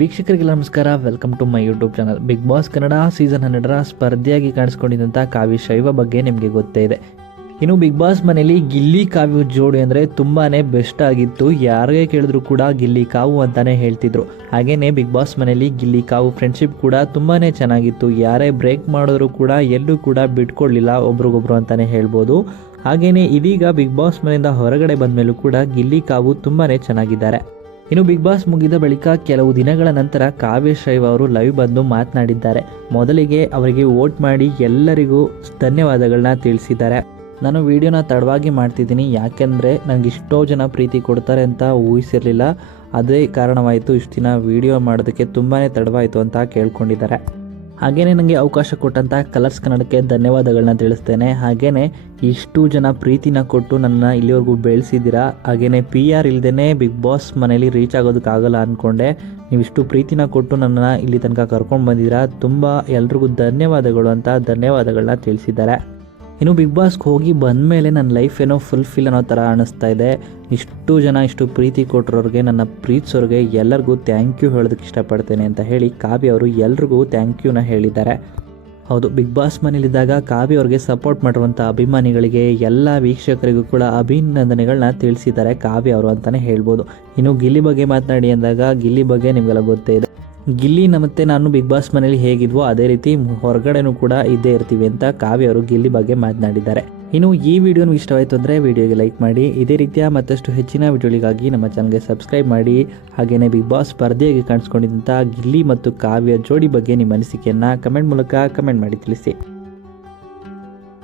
ವೀಕ್ಷಕರಿಗೆಲ್ಲ ನಮಸ್ಕಾರ. Welcome to my YouTube channel Bigg Boss Kannada season ಹನ್ನೆರಡರ ಸ್ಪರ್ಧೆಯಾಗಿ ಕಾಣಿಸ್ಕೊಂಡಿದ್ದಂಥ ಕಾವ್ಯ ಶೈವ ಬಗ್ಗೆ ನಿಮಗೆ ಗೊತ್ತೇ ಇದೆ. ಇನ್ನು ಬಿಗ್ ಬಾಸ್ ಮನೆಯಲ್ಲಿ ಗಿಲ್ಲಿ ಕಾವ್ಯ ಜೋಡಿ ಅಂದರೆ ತುಂಬಾ ಬೆಸ್ಟ್ ಆಗಿತ್ತು. ಯಾರಿಗೆ ಕೇಳಿದ್ರು ಕೂಡ ಗಿಲ್ಲಿ ಕಾವು ಅಂತಾನೆ ಹೇಳ್ತಿದ್ರು. ಹಾಗೇನೆ ಬಿಗ್ ಬಾಸ್ ಮನೆಯಲ್ಲಿ ಗಿಲ್ಲಿ ಕಾವು ಫ್ರೆಂಡ್ಶಿಪ್ ಕೂಡ ತುಂಬಾ ಚೆನ್ನಾಗಿತ್ತು. ಯಾರೇ ಬ್ರೇಕ್ ಮಾಡಿದ್ರು ಕೂಡ ಎಲ್ಲೂ ಕೂಡ ಬಿಟ್ಕೊಳ್ಳಿಲ್ಲ ಒಬ್ರಿಗೊಬ್ರು ಅಂತಾನೆ ಹೇಳ್ಬೋದು. ಹಾಗೇನೆ ಇದೀಗ ಬಿಗ್ ಬಾಸ್ ಮನೆಯಿಂದ ಹೊರಗಡೆ ಬಂದ ಮೇಲೂ ಕೂಡ ಗಿಲ್ಲಿ ಕಾವು ತುಂಬಾ ಚೆನ್ನಾಗಿದ್ದಾರೆ. ಇನ್ನು ಬಿಗ್ ಬಾಸ್ ಮುಗಿದ ಬಳಿಕ ಕೆಲವು ದಿನಗಳ ನಂತರ ಕಾವ್ಯ ಶೈವ ಅವರು ಲೈವ್ ಬಂದು ಮಾತನಾಡಿದ್ದಾರೆ. ಮೊದಲಿಗೆ ಅವರಿಗೆ ವೋಟ್ ಮಾಡಿ ಎಲ್ಲರಿಗೂ ಧನ್ಯವಾದಗಳನ್ನ ತಿಳಿಸಿದ್ದಾರೆ. ನಾನು ವಿಡಿಯೋನ ತಡವಾಗಿ ಮಾಡ್ತಿದ್ದೀನಿ, ಯಾಕೆಂದರೆ ನನಗೆ ಇಷ್ಟೋ ಜನ ಪ್ರೀತಿ ಕೊಡ್ತಾರೆ ಅಂತ ಊಹಿಸಿರಲಿಲ್ಲ. ಅದೇ ಕಾರಣವಾಯಿತು ಇಷ್ಟು ದಿನ ವಿಡಿಯೋ ಮಾಡೋದಕ್ಕೆ ತುಂಬಾ ತಡವಾಯಿತು ಅಂತ ಕೇಳ್ಕೊಂಡಿದ್ದಾರೆ. ಹಾಗೇನೆ ನನಗೆ ಅವಕಾಶ ಕೊಟ್ಟಂಥ ಕಲರ್ಸ್ ಕನ್ನಡಕ್ಕೆ ಧನ್ಯವಾದಗಳನ್ನ ತಿಳಿಸ್ತೇನೆ. ಹಾಗೇನೆ ಇಷ್ಟು ಜನ ಪ್ರೀತಿನ ಕೊಟ್ಟು ನನ್ನ ಇಲ್ಲಿವರೆಗೂ ಬೆಳೆಸಿದ್ದೀರಾ? ಹಾಗೇನೆ ಪಿ ಆರ್ ಇಲ್ಲದೇ ಬಿಗ್ ಬಾಸ್ ಮನೇಲಿ ರೀಚ್ ಅಂದ್ಕೊಂಡೆ ನೀವು ಇಷ್ಟು ಪ್ರೀತಿನ ಕೊಟ್ಟು ನನ್ನನ್ನು ಇಲ್ಲಿ ತನಕ ಕರ್ಕೊಂಡು ಬಂದಿದ್ದೀರಾ? ತುಂಬ ಎಲ್ರಿಗೂ ಧನ್ಯವಾದಗಳು ಅಂತ ಧನ್ಯವಾದಗಳನ್ನ ತಿಳಿಸಿದ್ದಾರೆ. ಇನ್ನು ಬಿಗ್ ಬಾಸ್ಗೆ ಹೋಗಿ ಬಂದ ಮೇಲೆ ನನ್ನ ಲೈಫ್ ಏನೋ ಫುಲ್ಫಿಲ್ ಅನ್ನೋ ಥರ ಅನ್ನಿಸ್ತಾ ಇದೆ. ಇಷ್ಟು ಜನ ಇಷ್ಟು ಪ್ರೀತಿ ಕೊಟ್ಟರೋರಿಗೆ ನನ್ನ ಪ್ರೀತಿಸೋರಿಗೆ ಎಲ್ಲರಿಗೂ ಥ್ಯಾಂಕ್ ಯು ಹೇಳೋದಕ್ಕೆ ಇಷ್ಟಪಡ್ತೇನೆ ಅಂತ ಹೇಳಿ ಕಾವ್ಯ ಅವರು ಎಲ್ರಿಗೂ ಥ್ಯಾಂಕ್ ಯುನ ಹೇಳಿದ್ದಾರೆ. ಹೌದು ಬಿಗ್ ಬಾಸ್ ಮನೇಲಿದ್ದಾಗ ಕಾವ್ಯ ಅವ್ರಿಗೆ ಸಪೋರ್ಟ್ ಮಾಡಿರುವಂಥ ಅಭಿಮಾನಿಗಳಿಗೆ, ಎಲ್ಲ ವೀಕ್ಷಕರಿಗೂ ಕೂಡ ಅಭಿನಂದನೆಗಳನ್ನ ತಿಳಿಸಿದ್ದಾರೆ ಕಾವ್ಯ ಅವರು ಅಂತಲೇ ಹೇಳ್ಬೋದು. ಇನ್ನು ಗಿಲ್ಲಿ ಬಗ್ಗೆ ಮಾತನಾಡಿ ಅಂದಾಗ, ಗಿಲ್ಲಿ ಬಗ್ಗೆ ನಿಮಗೆಲ್ಲ ಗೊತ್ತೇ ಇದೆ. ಗಿಲ್ಲಿ ನಮತ್ತೆ ನಾನು ಬಿಗ್ ಬಾಸ್ ಮನೇಲಿ ಹೇಗಿದ್ವೋ ಅದೇ ರೀತಿ ಹೊರಗಡೆನೂ ಕೂಡ ಇದ್ದೇ ಇರ್ತೀವಿ ಅಂತ ಕಾವ್ಯ ಅವರು ಗಿಲ್ಲಿ ಬಗ್ಗೆ ಮಾತನಾಡಿದ್ದಾರೆ. ಇನ್ನು ಈ ವಿಡಿಯೋನು ಇಷ್ಟವಾಯಿತು ಅಂದರೆ ವಿಡಿಯೋಗೆ ಲೈಕ್ ಮಾಡಿ, ಇದೇ ರೀತಿಯ ಮತ್ತಷ್ಟು ಹೆಚ್ಚಿನ ವಿಡಿಯೋಗಳಿಗಾಗಿ ನಮ್ಮ ಚಾನಲ್ಗೆ ಸಬ್ಸ್ಕ್ರೈಬ್ ಮಾಡಿ ಹಾಗೆಯೇ ಬಿಗ್ ಬಾಸ್ ಸ್ಪರ್ಧೆಯಾಗಿ ಕಾಣಿಸ್ಕೊಂಡಿದ್ದಂಥ ಗಿಲ್ಲಿ ಮತ್ತು ಕಾವ್ಯ ಜೋಡಿ ಬಗ್ಗೆ ನಿಮ್ಮ ಅನಿಸಿಕೆಯನ್ನು ಕಮೆಂಟ್ ಮೂಲಕ ಕಮೆಂಟ್ ಮಾಡಿ ತಿಳಿಸಿ.